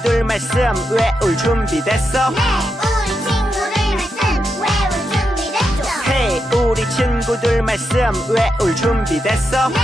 친구들 말씀 외울 준비됐어? 네, 우리 친구들 말씀 외울 준비됐죠? 헤이 우리 친구들 말씀 외울 준비됐어? 네,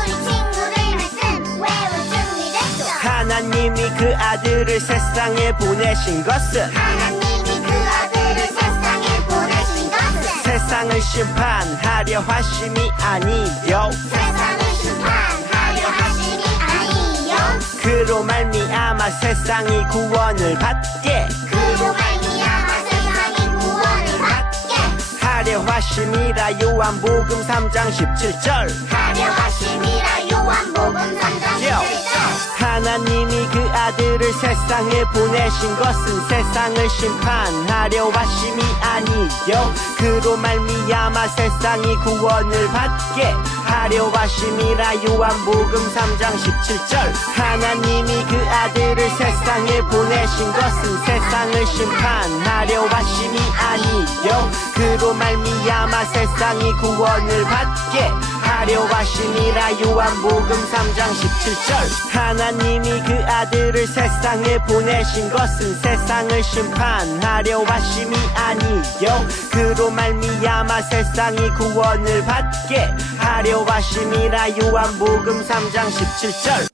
우리 친구들 말씀 외울 준비됐죠? 하나님이 그 아들을 세상에 보내신 것은 하나님이 그 아들을 세상에 보내신 것은 세상을 심판하려 하심이 아니요 세상을 심판하려 하심이 아니요 그로 말미암아 세상이 구원을 받게 그로 말미암아 세상이 구원을 받게 하려 하심이라 요한복음 3장 17절 하려 하심이라 요한복음 3장 17절 하나님이 그 아들을 세상에 보내신 것은 세상을 심판하려 하심이 아니요 그로 말미암아 세상이 구원을 받게 하려 하심이라 요한복음 3장 17절 하나님이 그 아들을 세상에 보내신 것은 세상을 심판하려 하심이 아니요 그로 말미암아 세상이 구원을 받게 하려 하심이라 요한복음 3장 17절 하나님이 그 아들을 세상에 보내신 것은 세상을 심판하려 하심이 아니요 그로 말미암아 세상이 구원을 받게 하려 하심이라 요한복음 3장 17절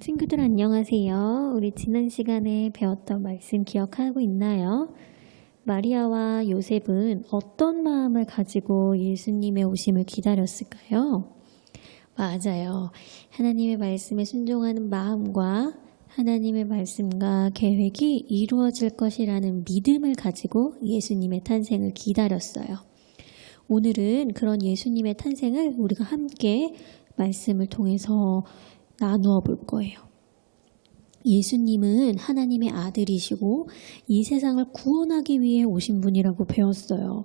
친구들 안녕하세요. 우리 지난 시간에 배웠던 말씀 기억하고 있나요? 마리아와 요셉은 어떤 마음을 가지고 예수님의 오심을 기다렸을까요? 맞아요. 하나님의 말씀에 순종하는 마음과 하나님의 말씀과 계획이 이루어질 것이라는 믿음을 가지고 예수님의 탄생을 기다렸어요. 오늘은 그런 예수님의 탄생을 우리가 함께 말씀을 통해서 나누어 볼 거예요. 예수님은 하나님의 아들이시고 이 세상을 구원하기 위해 오신 분이라고 배웠어요.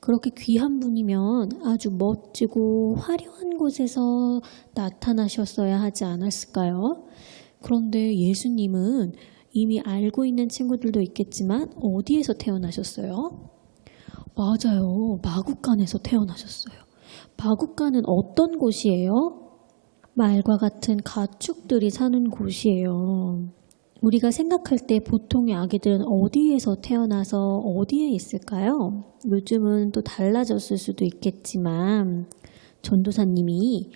그렇게 귀한 분이면 아주 멋지고 화려한 곳에서 나타나셨어야 하지 않았을까요? 그런데 예수님은 이미 알고 있는 친구들도 있겠지만 어디에서 태어나셨어요? 맞아요. 마구간에서 태어나셨어요. 마구간은 어떤 곳이에요? 말과 같은 가축들이 사는 곳이에요. 우리가 생각할 때 보통의 아기들은 어디에서 태어나서 어디에 있을까요? 요즘은 또 달라졌을 수도 있겠지만 전도사님의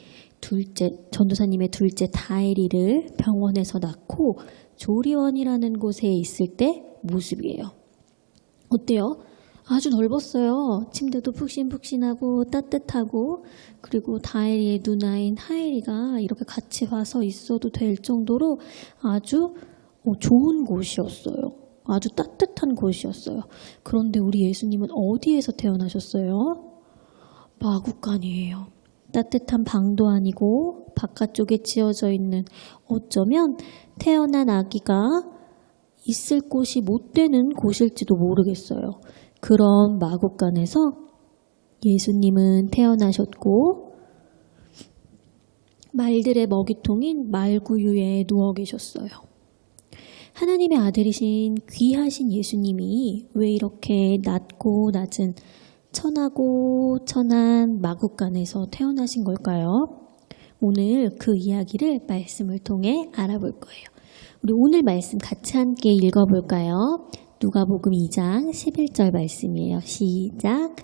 둘째 다혜리를 병원에서 낳고 조리원이라는 곳에 있을 때 모습이에요. 어때요? 아주 넓었어요. 침대도 푹신푹신하고 따뜻하고 그리고 다혜리의 누나인 하혜리가 이렇게 같이 와서 있어도 될 정도로 아주 좋은 곳이었어요. 아주 따뜻한 곳이었어요. 그런데 우리 예수님은 어디에서 태어나셨어요? 마구간이에요. 따뜻한 방도 아니고 바깥쪽에 지어져 있는 어쩌면 태어난 아기가 있을 곳이 못 되는 곳일지도 모르겠어요. 그런 마구간에서 예수님은 태어나셨고 말들의 먹이통인 말구유에 누워 계셨어요. 하나님의 아들이신 귀하신 예수님이 왜 이렇게 낮고 낮은 천하고 천한 마구간에서 태어나신 걸까요? 오늘 그 이야기를 말씀을 통해 알아볼 거예요. 우리 오늘 말씀 같이 함께 읽어볼까요? 누가복음 2장 11절 말씀이에요. 시작.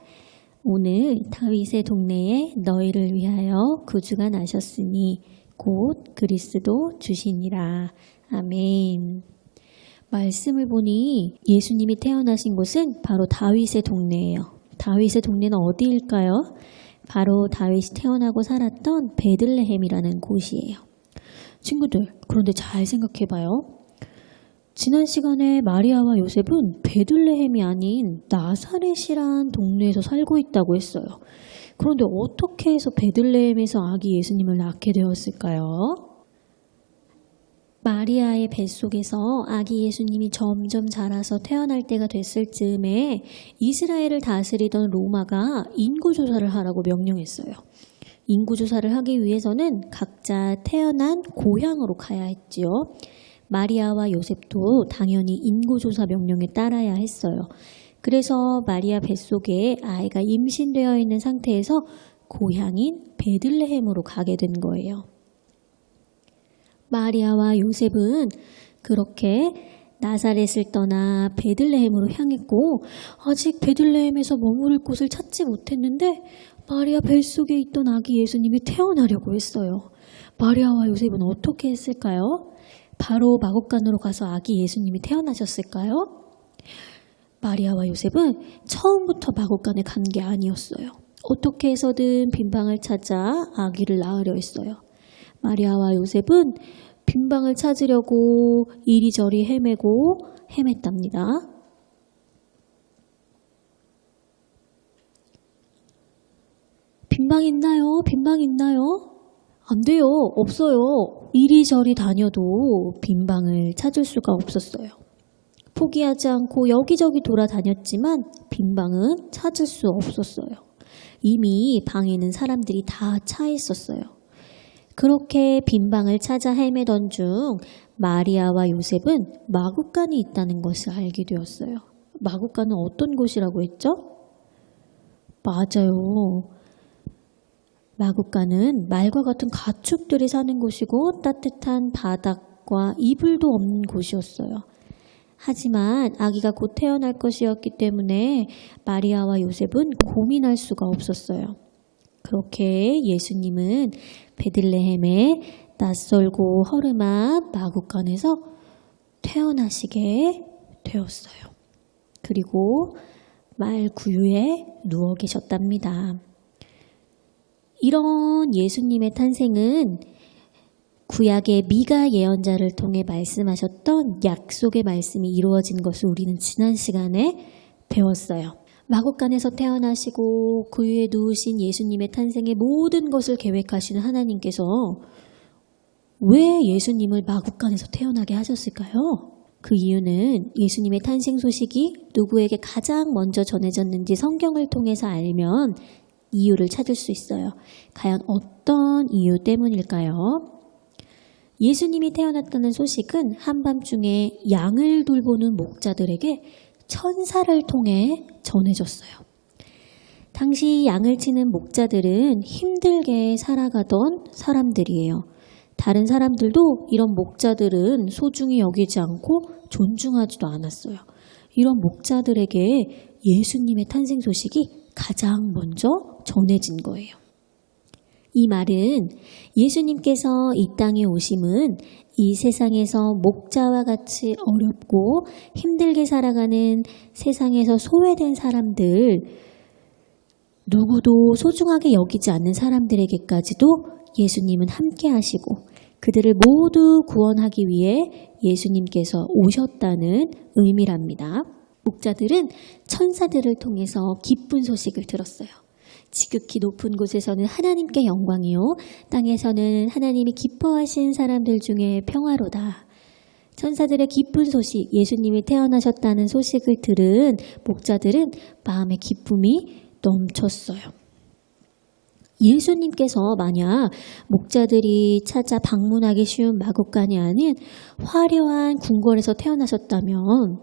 오늘 다윗의 동네에 너희를 위하여 구주가 나셨으니 곧 그리스도 주시니라. 아멘. 말씀을 보니 예수님이 태어나신 곳은 바로 다윗의 동네예요. 다윗의 동네는 어디일까요? 바로 다윗이 태어나고 살았던 베들레헴이라는 곳이에요. 친구들, 그런데 잘 생각해봐요. 지난 시간에 마리아와 요셉은 베들레헴이 아닌 나사렛이란 동네에서 살고 있다고 했어요. 그런데 어떻게 해서 베들레헴에서 아기 예수님을 낳게 되었을까요? 마리아의 뱃속에서 아기 예수님이 점점 자라서 태어날 때가 됐을 즈음에 이스라엘을 다스리던 로마가 인구조사를 하라고 명령했어요. 인구조사를 하기 위해서는 각자 태어난 고향으로 가야 했지요. 마리아와 요셉도 당연히 인구조사 명령에 따라야 했어요. 그래서 마리아 뱃속에 아이가 임신되어 있는 상태에서 고향인 베들레헴으로 가게 된 거예요. 마리아와 요셉은 그렇게 나사렛을 떠나 베들레헴으로 향했고 아직 베들레헴에서 머무를 곳을 찾지 못했는데 마리아 뱃속에 있던 아기 예수님이 태어나려고 했어요. 마리아와 요셉은 어떻게 했을까요? 바로 마구간으로 가서 아기 예수님이 태어나셨을까요? 마리아와 요셉은 처음부터 마구간에 간 게 아니었어요. 어떻게 해서든 빈방을 찾아 아기를 낳으려 했어요. 마리아와 요셉은 빈방을 찾으려고 이리저리 헤매고 헤맸답니다. 빈방 있나요? 빈방 있나요? 안 돼요. 없어요. 이리저리 다녀도 빈방을 찾을 수가 없었어요. 포기하지 않고 여기저기 돌아다녔지만 빈방은 찾을 수 없었어요. 이미 방에는 사람들이 다 차 있었어요. 그렇게 빈방을 찾아 헤매던 중 마리아와 요셉은 마구간이 있다는 것을 알게 되었어요. 마구간은 어떤 곳이라고 했죠? 맞아요. 마구간은 말과 같은 가축들이 사는 곳이고 따뜻한 바닥과 이불도 없는 곳이었어요. 하지만 아기가 곧 태어날 것이었기 때문에 마리아와 요셉은 고민할 수가 없었어요. 그렇게 예수님은 베들레헴의 낯설고 허름한 마구간에서 태어나시게 되었어요. 그리고 말 구유에 누워 계셨답니다. 이런 예수님의 탄생은 구약의 미가 예언자를 통해 말씀하셨던 약속의 말씀이 이루어진 것을 우리는 지난 시간에 배웠어요. 마구간에서 태어나시고 구유에 누우신 예수님의 탄생의 모든 것을 계획하시는 하나님께서 왜 예수님을 마구간에서 태어나게 하셨을까요? 그 이유는 예수님의 탄생 소식이 누구에게 가장 먼저 전해졌는지 성경을 통해서 알면 이유를 찾을 수 있어요. 과연 어떤 이유 때문일까요? 예수님이 태어났다는 소식은 한밤중에 양을 돌보는 목자들에게 천사를 통해 전해졌어요. 당시 양을 치는 목자들은 힘들게 살아가던 사람들이에요. 다른 사람들도 이런 목자들은 소중히 여기지 않고 존중하지도 않았어요. 이런 목자들에게 예수님의 탄생 소식이 가장 먼저 전해진 거예요. 이 말은 예수님께서 이 땅에 오심은 이 세상에서 목자와 같이 어렵고 힘들게 살아가는 세상에서 소외된 사람들, 누구도 소중하게 여기지 않는 사람들에게까지도 예수님은 함께 하시고 그들을 모두 구원하기 위해 예수님께서 오셨다는 의미랍니다. 목자들은 천사들을 통해서 기쁜 소식을 들었어요. 지극히 높은 곳에서는 하나님께 영광이요 땅에서는 하나님이 기뻐하신 사람들 중에 평화로다. 천사들의 기쁜 소식, 예수님이 태어나셨다는 소식을 들은 목자들은 마음의 기쁨이 넘쳤어요. 예수님께서 만약 목자들이 찾아 방문하기 쉬운 마구간이 아닌 화려한 궁궐에서 태어나셨다면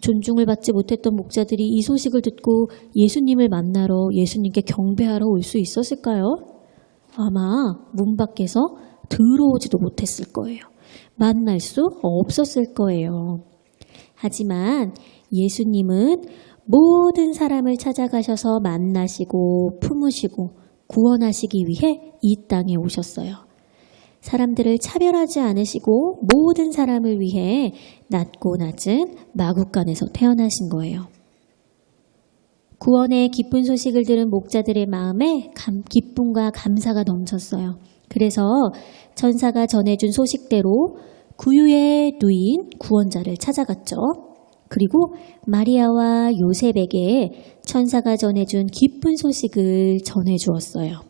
존중을 받지 못했던 목자들이 이 소식을 듣고 예수님을 만나러 예수님께 경배하러 올 수 있었을까요? 아마 문 밖에서 들어오지도 못했을 거예요. 만날 수 없었을 거예요. 하지만 예수님은 모든 사람을 찾아가셔서 만나시고 품으시고 구원하시기 위해 이 땅에 오셨어요. 사람들을 차별하지 않으시고 모든 사람을 위해 낮고 낮은 마구간에서 태어나신 거예요. 구원의 기쁜 소식을 들은 목자들의 마음에 기쁨과 감사가 넘쳤어요. 그래서 천사가 전해준 소식대로 구유에 누인 구원자를 찾아갔죠. 그리고 마리아와 요셉에게 천사가 전해준 기쁜 소식을 전해주었어요.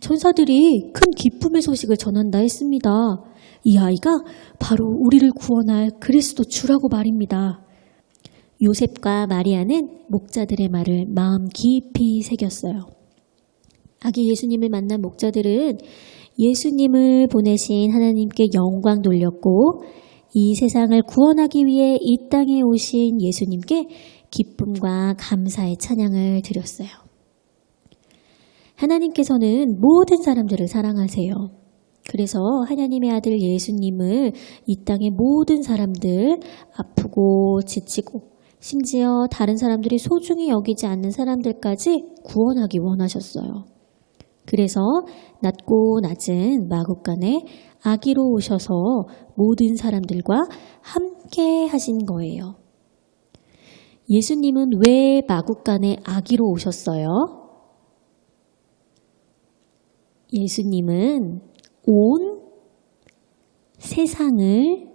천사들이 큰 기쁨의 소식을 전한다 했습니다. 이 아이가 바로 우리를 구원할 그리스도 주라고 말입니다. 요셉과 마리아는 목자들의 말을 마음 깊이 새겼어요. 아기 예수님을 만난 목자들은 예수님을 보내신 하나님께 영광 돌렸고 이 세상을 구원하기 위해 이 땅에 오신 예수님께 기쁨과 감사의 찬양을 드렸어요. 하나님께서는 모든 사람들을 사랑하세요. 그래서 하나님의 아들 예수님을 이 땅의 모든 사람들, 아프고 지치고 심지어 다른 사람들이 소중히 여기지 않는 사람들까지 구원하기 원하셨어요. 그래서 낮고 낮은 마국간에 아기로 오셔서 모든 사람들과 함께 하신 거예요. 예수님은 왜 마국간에 아기로 오셨어요? 예수님은 온 세상을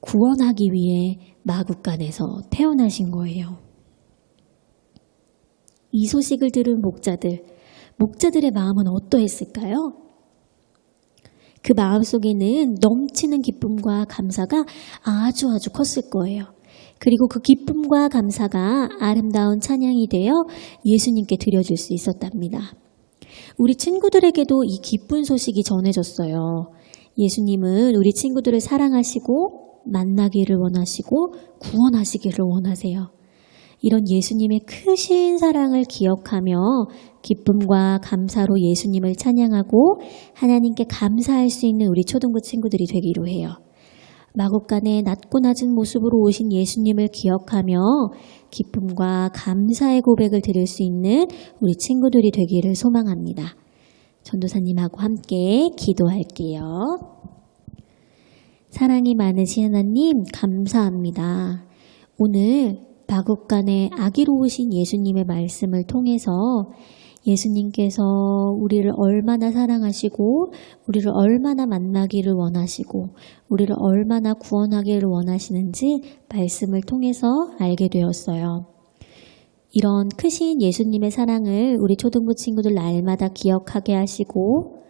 구원하기 위해 마국간에서 태어나신 거예요. 이 소식을 들은 목자들의 마음은 어떠했을까요? 그 마음속에는 넘치는 기쁨과 감사가 아주 컸을 거예요. 그리고 그 기쁨과 감사가 아름다운 찬양이 되어 예수님께 드려질 수 있었답니다. 우리 친구들에게도 이 기쁜 소식이 전해졌어요. 예수님은 우리 친구들을 사랑하시고 만나기를 원하시고 구원하시기를 원하세요. 이런 예수님의 크신 사랑을 기억하며 기쁨과 감사로 예수님을 찬양하고 하나님께 감사할 수 있는 우리 초등부 친구들이 되기로 해요. 마국간에 낮고 낮은 모습으로 오신 예수님을 기억하며 기쁨과 감사의 고백을 드릴 수 있는 우리 친구들이 되기를 소망합니다. 전도사님하고 함께 기도할게요. 사랑이 많으신 하나님 감사합니다. 오늘 마국간에 아기로 오신 예수님의 말씀을 통해서 예수님께서 우리를 얼마나 사랑하시고 우리를 얼마나 만나기를 원하시고 우리를 얼마나 구원하기를 원하시는지 말씀을 통해서 알게 되었어요. 이런 크신 예수님의 사랑을 우리 초등부 친구들 날마다 기억하게 하시고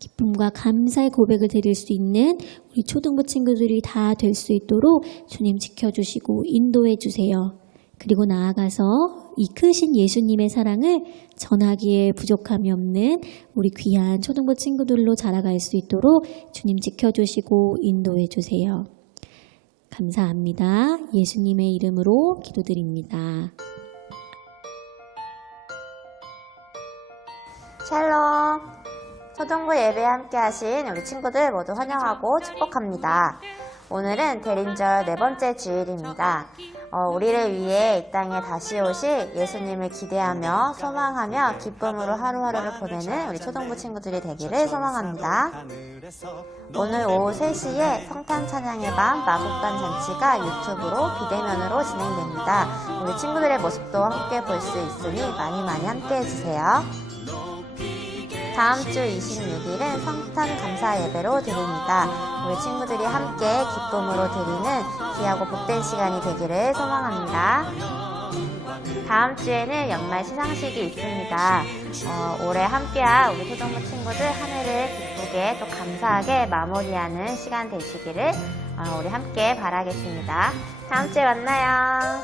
기쁨과 감사의 고백을 드릴 수 있는 우리 초등부 친구들이 다 될 수 있도록 주님 지켜주시고 인도해 주세요. 그리고 나아가서 이 크신 예수님의 사랑을 전하기에 부족함이 없는 우리 귀한 초등부 친구들로 자라갈 수 있도록 주님 지켜주시고 인도해 주세요. 감사합니다. 예수님의 이름으로 기도드립니다. 샬롬. 초등부 예배에 함께 하신 우리 친구들 모두 환영하고 축복합니다. 오늘은 대림절 4번째 주일입니다. 우리를 위해 이 땅에 다시 오실 예수님을 기대하며 소망하며 기쁨으로 하루하루를 보내는 우리 초등부 친구들이 되기를 소망합니다. 오늘 오후 3시에 성탄 찬양의 밤 마국간 잔치가 유튜브로 비대면으로 진행됩니다. 우리 친구들의 모습도 함께 볼 수 있으니 많이 함께 해주세요. 다음 주 26일은 성탄 감사 예배로 드립니다. 우리 친구들이 함께 기쁨으로 드리는 귀하고 복된 시간이 되기를 소망합니다. 다음 주에는 연말 시상식이 있습니다. 올해 함께한 우리 초등부 친구들 한 해를 기쁘게 또 감사하게 마무리하는 시간 되시기를 우리 함께 바라겠습니다. 다음 주에 만나요.